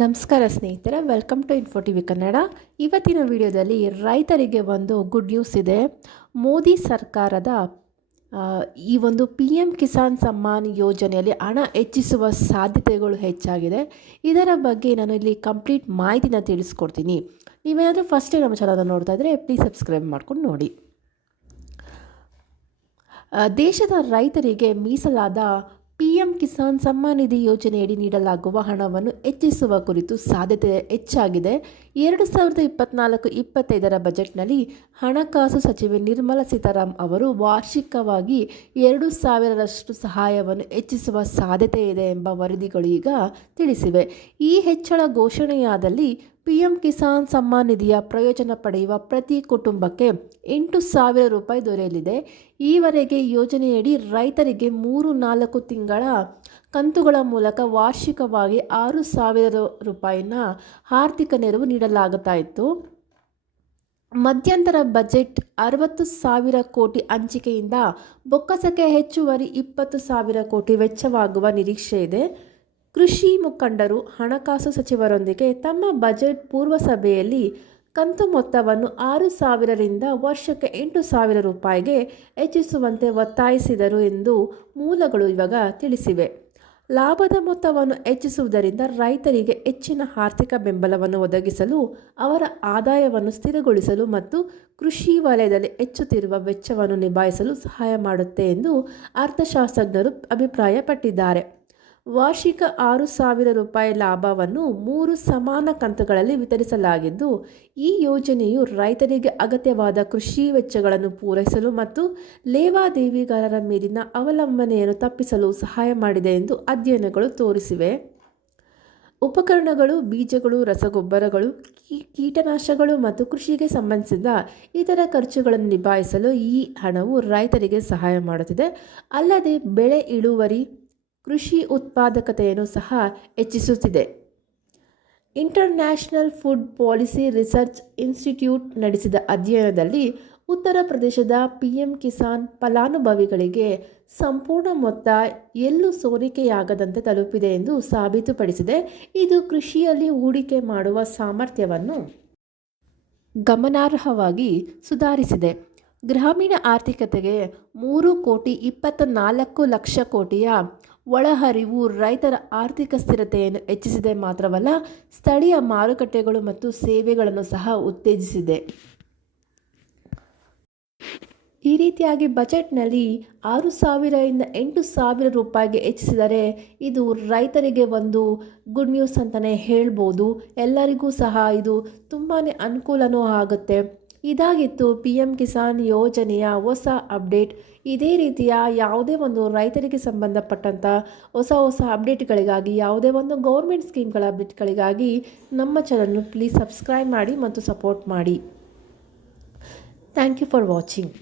ನಮಸ್ಕಾರ ಸ್ನೇಹಿತರೆ, welcome to info TV Kannada. ಇವತ್ತಿನ ವಿಡಿಯೋದಲ್ಲಿ ರೈತರಿಗೆ ಒಂದು ಗುಡ್ ನ್ಯೂಸ್ ಇದೆ. ಮೋದಿ ಸರ್ಕಾರದ ಈ ಒಂದು ಪಿ ಎಮ್ ಕಿಸಾನ್ ಸಮ್ಮಾನ್ ಯೋಜನೆಯಲ್ಲಿ ಹಣ ಹೆಚ್ಚಿಸುವ ಸಾಧ್ಯತೆಗಳು ಹೆಚ್ಚಾಗಿದೆ. ಇದರ ಬಗ್ಗೆ ನಾನು ಇಲ್ಲಿ ಕಂಪ್ಲೀಟ್ ಮಾಹಿತಿನ ತಿಳಿಸ್ಕೊಡ್ತೀನಿ. ನೀವೇನಾದರೂ ಫಸ್ಟ್ ಟೈಮ್ ನಮ್ಮ ಚಾನಲ್ ನೋಡ್ತಾ ಇದ್ದರೆ ಪ್ಲೀಸ್ ಸಬ್ಸ್ಕ್ರೈಬ್ ಮಾಡ್ಕೊಂಡು ನೋಡಿ. ದೇಶದ ರೈತರಿಗೆ ಮೀಸಲಾದ ಪಿ ಎಮ್ ಕಿಸಾನ್ ಸಮ್ಮಾನ್ ನಿಧಿ ಯೋಜನೆಯಡಿ ನೀಡಲಾಗುವ ಹಣವನ್ನು ಹೆಚ್ಚಿಸುವ ಕುರಿತು ಸಾಧ್ಯತೆ ಹೆಚ್ಚಾಗಿದೆ. 2024-25 ಬಜೆಟ್ನಲ್ಲಿ ಹಣಕಾಸು ಸಚಿವೆ ನಿರ್ಮಲಾ ಸೀತಾರಾಮನ್ ಅವರು ವಾರ್ಷಿಕವಾಗಿ 2,000ರಷ್ಟು ಸಹಾಯವನ್ನು ಹೆಚ್ಚಿಸುವ ಸಾಧ್ಯತೆ ಇದೆ ಎಂಬ ವರದಿಗಳು ಈಗ ತಿಳಿಸಿವೆ. ಈ ಹೆಚ್ಚಳ ಘೋಷಣೆಯಾದಲ್ಲಿ ಪಿಎಂ ಕಿಸಾನ್ ಸಮ್ಮಾನ್ ನಿಧಿಯ ಪ್ರಯೋಜನ ಪಡೆಯುವ ಪ್ರತಿ ಕುಟುಂಬಕ್ಕೆ 8,000 ರೂಪಾಯಿ ದೊರೆಯಲಿದೆ. ಈವರೆಗೆ ಯೋಜನೆಯಡಿ ರೈತರಿಗೆ 3-4 ತಿಂಗಳ ಕಂತುಗಳ ಮೂಲಕ ವಾರ್ಷಿಕವಾಗಿ 6,000 ರೂಪಾಯಿನ ಆರ್ಥಿಕ ನೆರವು ನೀಡಲಾಗುತ್ತಾ ಇತ್ತು. ಮಧ್ಯಂತರ ಬಜೆಟ್ 60,000 ಕೋಟಿ ಹಂಚಿಕೆಯಿಂದ ಬೊಕ್ಕಸಕ್ಕೆ ಹೆಚ್ಚುವರಿ 20,000 ಕೋಟಿ ವೆಚ್ಚವಾಗುವ ನಿರೀಕ್ಷೆ ಇದೆ. ಕೃಷಿ ಮುಖಂಡರು ಹಣಕಾಸು ಸಚಿವರೊಂದಿಗೆ ತಮ್ಮ ಬಜೆಟ್ ಪೂರ್ವ ಸಭೆಯಲ್ಲಿ ಕಂತು ಮೊತ್ತವನ್ನು 6,000ರಿಂದ ವರ್ಷಕ್ಕೆ 8,000 ರೂಪಾಯಿಗೆ ಹೆಚ್ಚಿಸುವಂತೆ ಒತ್ತಾಯಿಸಿದರು ಎಂದು ಮೂಲಗಳು ಇವಾಗ ತಿಳಿಸಿವೆ. ಲಾಭದ ಮೊತ್ತವನ್ನು ಹೆಚ್ಚಿಸುವುದರಿಂದ ರೈತರಿಗೆ ಹೆಚ್ಚಿನ ಆರ್ಥಿಕ ಬೆಂಬಲವನ್ನು ಒದಗಿಸಲು, ಅವರ ಆದಾಯವನ್ನು ಸ್ಥಿರಗೊಳಿಸಲು ಮತ್ತು ಕೃಷಿ ವಲಯದಲ್ಲಿ ಹೆಚ್ಚುತ್ತಿರುವ ವೆಚ್ಚವನ್ನು ನಿಭಾಯಿಸಲು ಸಹಾಯ ಮಾಡುತ್ತೆ ಎಂದು ಅರ್ಥಶಾಸ್ತ್ರಜ್ಞರು ಅಭಿಪ್ರಾಯಪಟ್ಟಿದ್ದಾರೆ. ವಾರ್ಷಿಕ 6,000 ರೂಪಾಯಿ ಲಾಭವನ್ನು 3 ಸಮಾನ ಕಂತುಗಳಲ್ಲಿ ವಿತರಿಸಲಾಗಿದ್ದು, ಈ ಯೋಜನೆಯು ರೈತರಿಗೆ ಅಗತ್ಯವಾದ ಕೃಷಿ ವೆಚ್ಚಗಳನ್ನು ಪೂರೈಸಲು ಮತ್ತು ಲೇವಾದೇವಿಗಾರರ ಮೇಲಿನ ಅವಲಂಬನೆಯನ್ನು ತಪ್ಪಿಸಲು ಸಹಾಯ ಮಾಡಿದೆ ಎಂದು ಅಧ್ಯಯನಗಳು ತೋರಿಸಿವೆ. ಉಪಕರಣಗಳು, ಬೀಜಗಳು, ರಸಗೊಬ್ಬರಗಳು, ಕೀಟನಾಶಕಗಳು ಮತ್ತು ಕೃಷಿಗೆ ಸಂಬಂಧಿಸಿದ ಇತರ ಖರ್ಚುಗಳನ್ನು ನಿಭಾಯಿಸಲು ಈ ಹಣವು ರೈತರಿಗೆ ಸಹಾಯ ಮಾಡುತ್ತಿದೆ. ಅಲ್ಲದೆ ಬೆಳೆ ಇಳುವರಿ, ಕೃಷಿ ಉತ್ಪಾದಕತೆಯನ್ನು ಸಹ ಹೆಚ್ಚಿಸುತ್ತಿದೆ. International food policy research institute ನಡೆಸಿದ ಅಧ್ಯಯನದಲ್ಲಿ ಉತ್ತರ ಪ್ರದೇಶದ ಪಿಎಂ ಕಿಸಾನ್ ಫಲಾನುಭವಿಗಳಿಗೆ ಸಂಪೂರ್ಣ ಮೊತ್ತ ಎಲ್ಲೂ ಸೋರಿಕೆಯಾಗದಂತೆ ತಲುಪಿದೆ ಎಂದು ಸಾಬೀತುಪಡಿಸಿದೆ. ಇದು ಕೃಷಿಯಲ್ಲಿ ಹೂಡಿಕೆ ಮಾಡುವ ಸಾಮರ್ಥ್ಯವನ್ನು ಗಮನಾರ್ಹವಾಗಿ ಸುಧಾರಿಸಿದೆ. ಗ್ರಾಮೀಣ ಆರ್ಥಿಕತೆಗೆ 3,24,00,00,000 ಕೋಟಿಯ ಒಳಹರಿವು ರೈತರ ಆರ್ಥಿಕ ಸ್ಥಿರತೆಯನ್ನು ಹೆಚ್ಚಿಸಿದೆ ಮಾತ್ರವಲ್ಲ, ಸ್ಥಳೀಯ ಮಾರುಕಟ್ಟೆಗಳು ಮತ್ತು ಸೇವೆಗಳನ್ನು ಸಹ ಉತ್ತೇಜಿಸಿದೆ. ಈ ರೀತಿಯಾಗಿ ಬಜೆಟ್ನಲ್ಲಿ 6,000ರಿಂದ 8,000 ರೂಪಾಯಿಗೆ ಹೆಚ್ಚಿಸಿದರೆ ಇದು ರೈತರಿಗೆ ಒಂದು ಗುಡ್ ನ್ಯೂಸ್ ಅಂತಲೇ ಹೇಳ್ಬೋದು. ಎಲ್ಲರಿಗೂ ಸಹ ಇದು ತುಂಬಾ ಅನುಕೂಲನೂ ಆಗುತ್ತೆ. ಇದಾಗಿತ್ತು ಪಿ ಎಂ ಕಿಸಾನ್ ಯೋಜನೆಯ ಹೊಸ ಅಪ್ಡೇಟ್. ಇದೇ ರೀತಿಯ ಯಾವುದೇ ಒಂದು ರೈತರಿಗೆ ಸಂಬಂಧಪಟ್ಟಂಥ ಹೊಸ ಅಪ್ಡೇಟ್ಗಳಿಗಾಗಿ, ಯಾವುದೇ ಒಂದು ಗೌರ್ಮೆಂಟ್ ಸ್ಕೀಮ್ಗಳ ಅಪ್ಡೇಟ್ಗಳಿಗಾಗಿ ನಮ್ಮ ಚಾನಲ್ನ ಪ್ಲೀಸ್ ಸಬ್ಸ್ಕ್ರೈಬ್ ಮಾಡಿ ಮತ್ತು ಸಪೋರ್ಟ್ ಮಾಡಿ. Thank you for watching.